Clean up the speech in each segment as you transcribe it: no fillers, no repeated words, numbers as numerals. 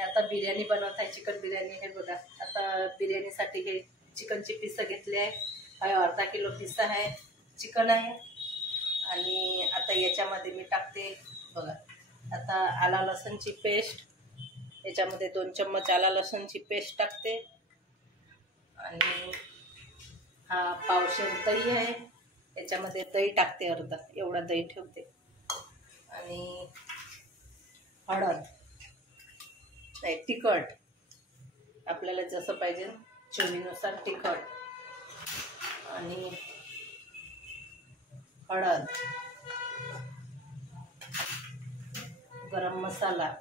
आता बिर्याणी बनवत आहे, चिकन बिर्याणी. हे बघा, आता बिर्याणीसाठी हे चिकनचे पिस घेतले आहे. अर्धा किलो पिस आहे, चिकन आहे. आणि आता याच्यामध्ये मी टाकते बघा, आता आला लसूणची पेस्ट, याच्यामध्ये 2 चम्मच आला लसूणची पेस्ट टाकते. आणि हा पावशेर दही आहे, याच्यामध्ये दही टाकते, अर्धा एवढा दही ठेवते. आणि हळद नाही, तिखट आपल्याला जसं पाहिजे चवीनुसार तिखट. आणि हळद, गरम मसाला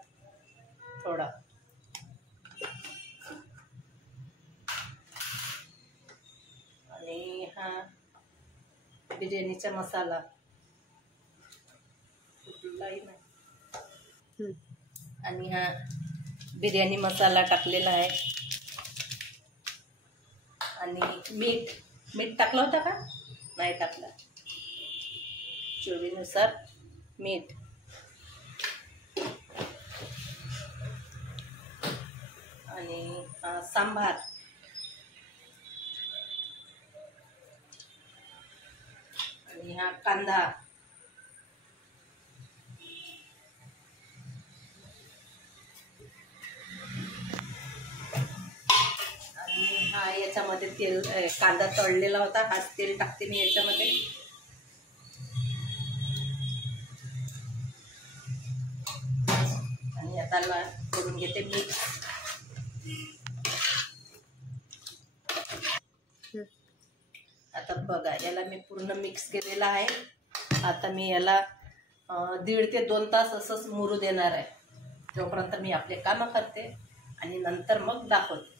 थोडा, आणि हा बिर्याणीचा मसाला आणि हा बिर्याणी मसाला टाकलेला आहे. आणि मीठ टाकलं होतं का? नाही टाकलं. चवीनुसार मीठ. आणि सांबार, आणि हा कांदा, आणि हा याच्यामध्ये तेल, कांदा तळलेला होता, हा तेल टाकते मी याच्यामध्ये. आणि आता करून घेते मिक्स. आता बघा, याला मी पूर्ण मिक्स केलेला आहे. आता मी याला 1.5 ते 2 तास असंच मुरू देणार आहे, तोपर्यंत मी आपले कामं करते आणि नंतर मग दाखवते.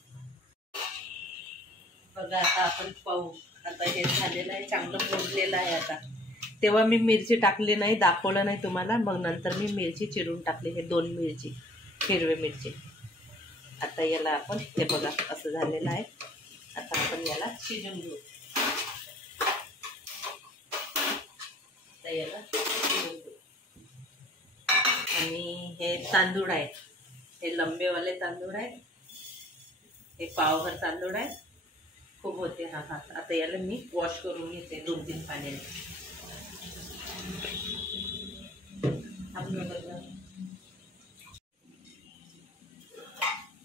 बघा, आता आपण पाहू. आता हे झालेलं आहे, चांगलं मुरलेलं आहे. आता तेव्हा मी मिरची टाकली नाही, दाखवलं नाही तुम्हाला. मग नंतर मी मिरची चिरून टाकली, हे 2 मिरची, हिरवी मिरची. आता याला आपण, हे बघा असं झालेलं आहे. आता आपण याला शिजवून घेऊ. आता याला शिजवून घेऊ. आणि हे तांदूळ आहे, हे लंबेवाले तांदूळ आहे, हे पावभर तांदूळ आहे. खूप होते हा भात. आता याला मी वॉश करून घेते 2-3 पाण्याने.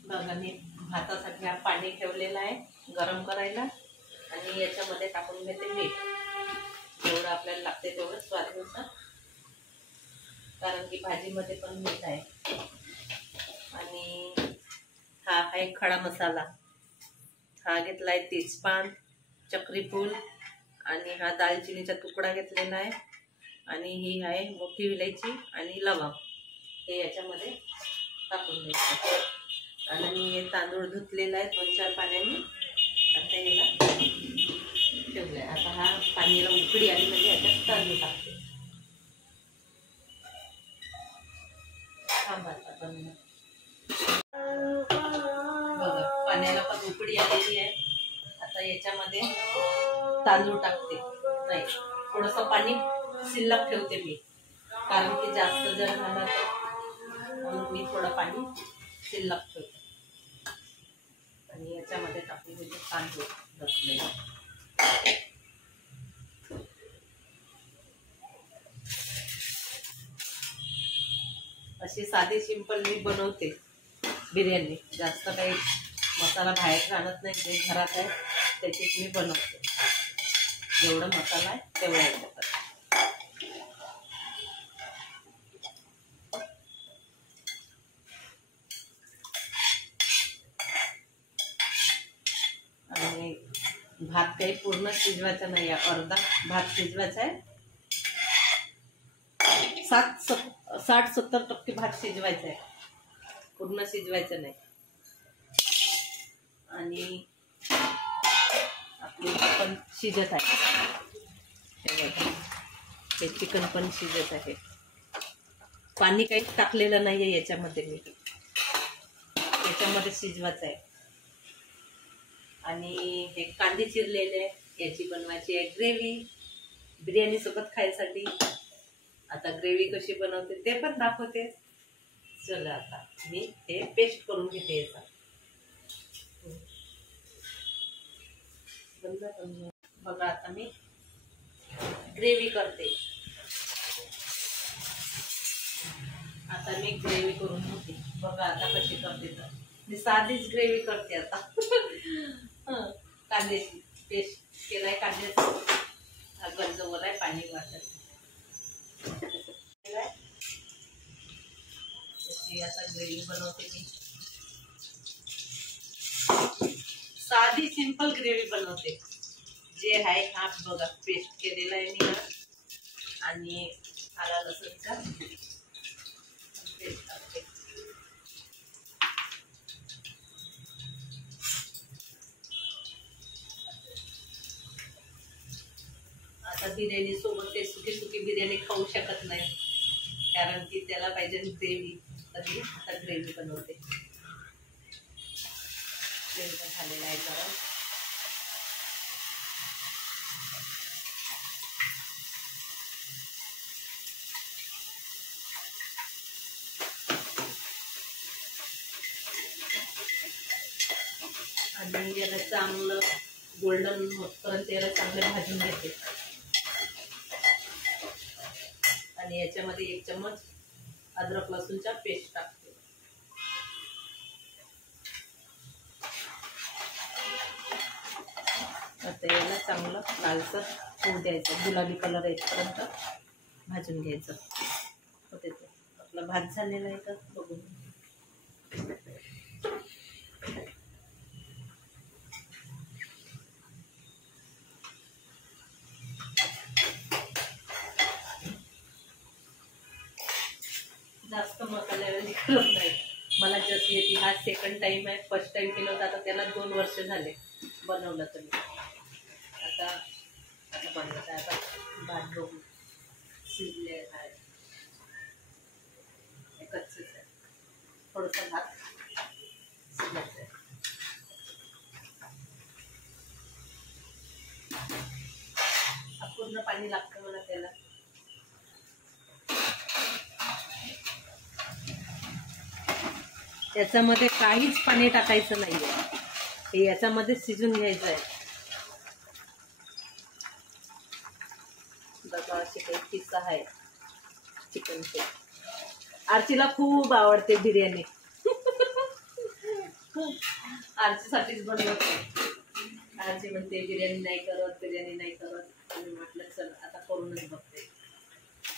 बघा, मी भातासाठी हा पाणी ठेवलेला आहे गरम करायला. आणि याच्यामध्ये टाकून घेते मीठ, जेवढं आपल्याला लागते तेवढं स्वादानुसार, कारण की भाजीमध्ये पण मीठ आहे. आणि हा आहे खडा मसाला, हा घेतलाय तेजपान, चक्रीफूल, आणि हा दालचिनीचा तुकडा घेतलेला आहे. आणि ही आहे मोठी विलायची आणि लवंग, हे याच्यामध्ये टाकून द्यायचं. आणि मी हे तांदूळ धुतलेला आहे 2-4 पाण्याने. आता याला ठेवलं आहे. आता हा पाण्याला उकळी आली म्हणजे याच्यात तांदूळ टाकते. बघा, पाण्याला पण उकळी आलेली आहे. आता याच्यामध्ये तांदूळ टाकते. नाही, थोडंसं पाणी शिल्लक ठेवते मी, कारण की जास्त जर झालं तर म्हणून मी थोडं पाणी शिल्लक ठेवते. आणि याच्यामध्ये टाकून घेते तांदूळ धुतलेले. अशी साधी सिंपल मी बनवते बिर्याणी. जास्त काही मसाला बाहेर आणत नाही, जे घरात आहे त्याचीच मी बनवते. जेवढा मसाला आहे तेवढा याच्यात. आणि भात काही पूर्ण शिजवायचा नाही आहे, अर्धा भात शिजवायचा आहे. 60-70% भात शिजवायचा आहे, पूर्ण शिजवायचं नाही. आणि आपले पण शिजत आहे, हे चिकन पण शिजत आहे. पाणी काही टाकलेलं नाही आहे याच्यामध्ये, मी याच्यामध्ये शिजवायचं आहे. आणि हे कांदे चिरलेले आहे, याची बनवायची आहे ग्रेव्ही बिर्याणी सोबत खायसाठी. आता ग्रेव्ही कशी बनवते ते पण दाखवते. चला आता मी हे पेस्ट करून घेते याचा. बघा आता मी ग्रेव्ही करते. आता मी ग्रेव्ही करून घेते. बघा आता कशी करते तर मी साधीच ग्रेव्ही करते आता. कांद्याची पेस्ट केलाय, कांद्याचा गंजवर आहे, पाणी वाटत आता ग्रेव्ही बनवते मी. साधी सिंपल ग्रेव्ही बनवते. जे आहे हा बघा पेस्ट केलेला आहे मी हा, आणि आला लसूणचा पेस्ट टाकते. आता बिर्याणी सोबत ते सुकी सुकी बिर्याणी खाऊ शकत नाही, कारण की त्याला पाहिजे ग्रेव्ही. तरी आता ग्रेव्ही बनवते. तेल झालेलं आहे गरम. आणि याला चांगलं गोल्डन होतपर्यंत याला चांगलं भाजून घेते. आणि याच्यामध्ये 1 चम्मच अद्रक लसूणचा पेस्ट टाकते. आता याला चांगलं लालसर होऊ द्यायचं, गुलाबी कलर येईपर्यंत भाजून घ्यायचं. होते ते आपला भात झालेला आहे का बघून. जास्त मसाल्यावाली करत नाही. मला जस्ट येते, हा सेकंड टाइम आहे. फर्स्ट टाइम केलं होतं, आता त्याला 2 वर्ष झाले बनवलं तर मी. आता बनवत आहे. आता भात बघू शिजले आहे, कच्चेच आहे, थोडंसं भात शिजायचं आहे. पूर्ण पाणी लागतं मला त्याला. याच्यामध्ये काहीच पाणी टाकायचं नाहीये, हे याच्यामध्ये शिजून घ्यायचं आहे. बघा असे काही किस्सा आहे चिकनचे. आरचीला खूप आवडते बिर्याणी. आरचीसाठीच बनवते. आरची म्हणते बिर्याणी नाही करत, बिर्याणी नाही करत. आणि म्हटलं चल आता करूनच बघते.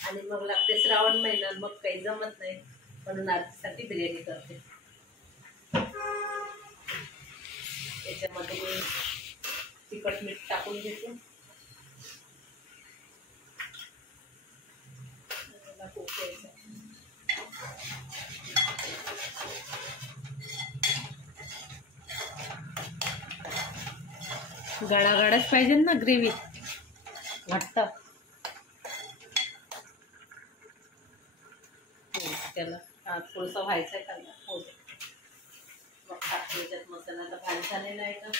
आणि मग लागते श्रावण महिना, मग काही जमत नाही, म्हणून आरचीसाठी बिर्याणी करते. याच्यामध्ये मी तिखट मीठ टाकून घेते. गळागळाच पाहिजे ना ग्रेव्ही, घट्ट. त्याला थोडंसं व्हायचं आहे त्याला. हो मग टाकते याच्यात मसाला. तर भात झालेला आहे का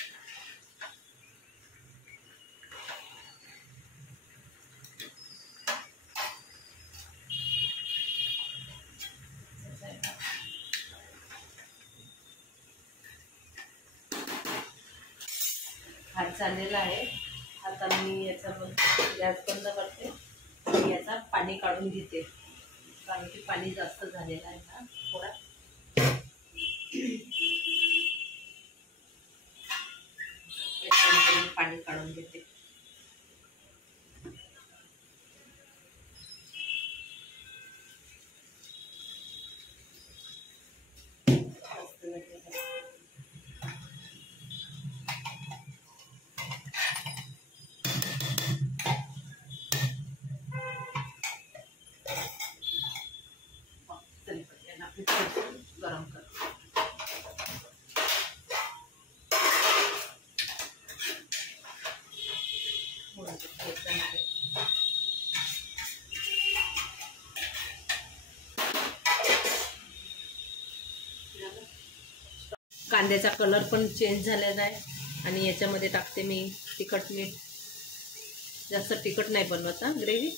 भात झालेला आहे. आता मी याचा गॅस बंद करते आणि याचा पाणी काढून घेते, कारण की पाणी जास्त झालेलं आहे ना थोडा. पाणी काढून घेते. गरम कर. कांद्याचा कलर पण चेंज झालेला आहे. आणि याच्यामध्ये टाकते मी तिखट मीठ. जास्त तिखट नाही बनवत हा ग्रेव्ही.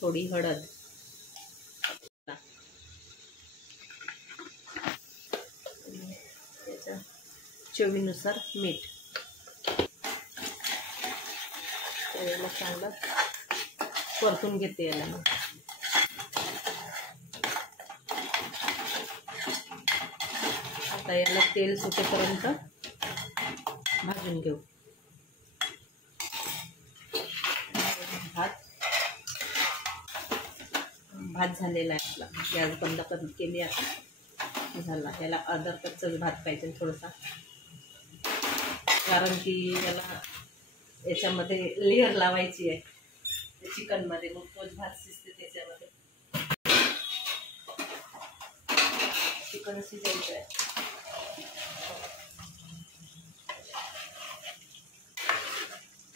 थोडी हळद. चवीनुसार मीठ. याला चांगलं परतून घेते याला मी. आता याला तेल सुटेपर्यंत भाजून घेऊ. भात झालेला आहे आपला. गॅस बंद केली आता. झाला. याला अर्धा कच्चाच भात पाहिजे थोडासा, कारण की याला याच्यामध्ये लेअर लावायची आहे चिकनमध्ये, मग तोच भात शिजते त्याच्यामध्ये. चिकन शिजायचं आहे.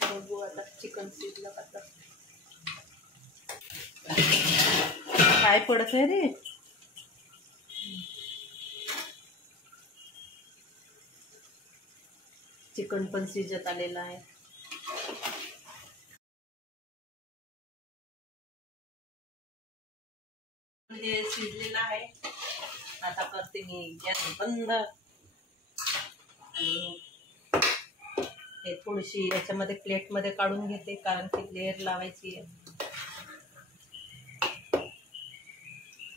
बघू आता चिकन शिजलं का. काय पडत आहे रे. चिकन पण शिजत आलेलं आहे. म्हणजे शिजलेलं आहे. आता करते मी गॅस बंद. आणि हे थोडीशी याच्यामध्ये प्लेटमध्ये काढून घेते, कारण की लेअर लावायची आहे.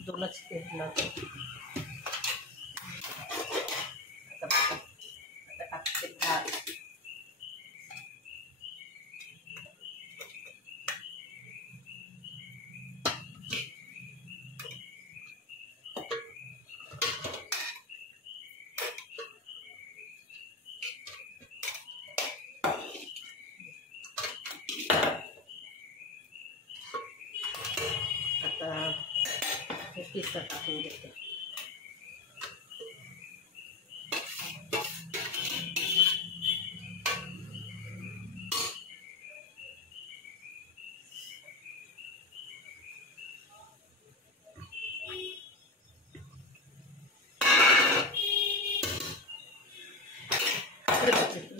दोनच प्लेट लावते. आता टाकते भात. आता हे पिस्ता टाकून घेते.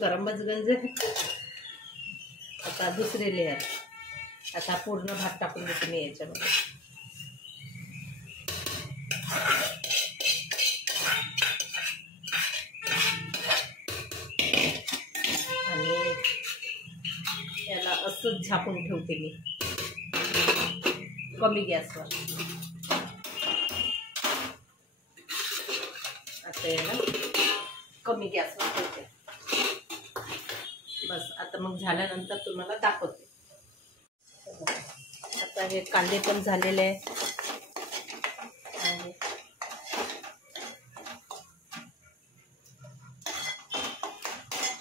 गरमच गंज. आता दुसरी लेअर. आता पूर्ण भात टाकून देते मी याच्यामध्ये. आणि याला असंच झाकून ठेवते मी कमी गॅसवर. आता याला कमी गॅसवर ठेवते. बस. आता मग झाल्यानंतर तुम्हाला दाखवते. आता हे कांदे पण झालेले आहे.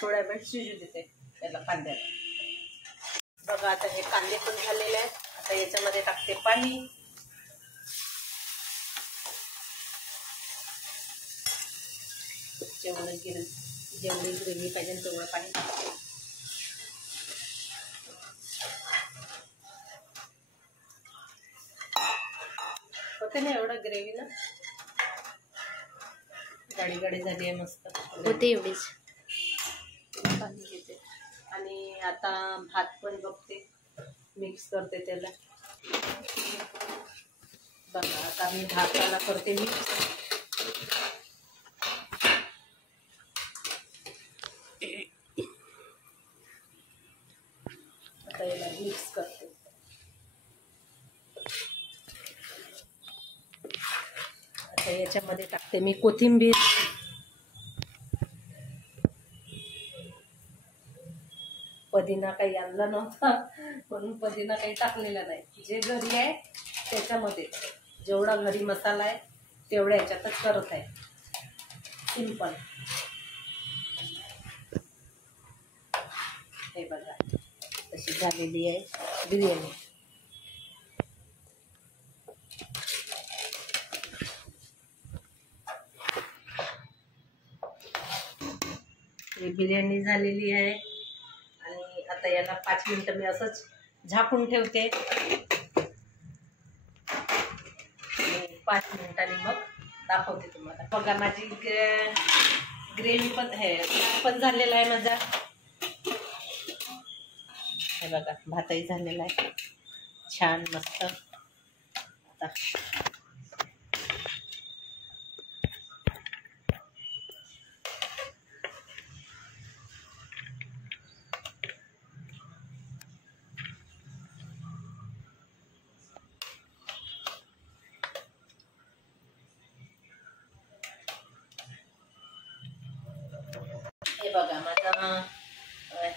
थोड्या वेळ शिजू देते त्याला कांद्याला. बघा आता हे कांदे पण झालेले आहेत. आता याच्यामध्ये टाकते पाणी. जेवढी ग्रेव्ही पाहिजे तेवढं पाणी टाकते. होते ना एवढं ग्रेव्ही ना. गाडी गाडी झाली आहे मस्त होते एवढीच. पाणी घेते. आणि आता भात पण बघते, मिक्स करते त्याला. बघा आता मी भाताला करते मिक्स. आता याला मिक्स करते. आता याच्यामध्ये टाकते मी कोथिंबीर. पुदिना काही आणला नव्हता म्हणून पुदिना काही टाकलेला नाही. जे घरी आहे त्याच्यामध्ये जेवढा घरी मसाला आहे तेवढ्या ह्याच्यातच करत आहे. सिंपल. हे बघा तशी झालेली आहे बिर्याणी. ही बिर्याणी झालेली आहे. आणि आता याला 5 मिनिटं मी असंच झाकून ठेवते. 5 मिनिटांनी मग दाखवते तुम्हाला. बघा माझी ग्रेव्ही पण झालेला आहे माझा. हे बघा भातही झालेला आहे छान मस्त. आता बघा माझं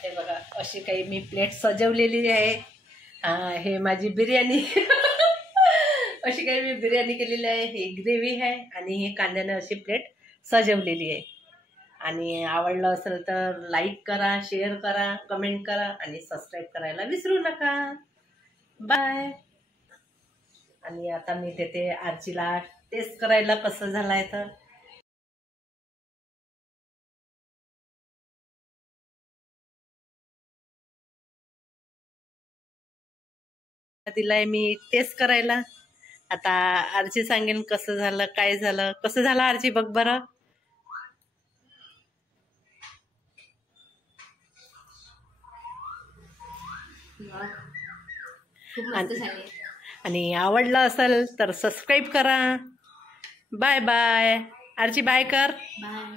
हे बघा अशी काही मी प्लेट सजवलेली आहे. हे माझी बिर्याणी अशी काही मी बिर्याणी केलेली आहे. ही ग्रेव्ही आहे आणि ही कांद्याने अशी प्लेट सजवलेली आहे. आणि आवडलं असेल तर लाईक करा, शेअर करा, कमेंट करा आणि सबस्क्राईब करायला विसरू नका. बाय. आणि आता मी देते आरचीला टेस्ट करायला कसं झालंय तर. दिलाय मी टेस्ट करायला. आता आरची सांगेन कसं झालं, काय झालं. कसं झालं आरची बघ बरं. आणि आवडलं असेल तर सबस्क्राईब करा. Bye bye. आरची बाय कर. बाय.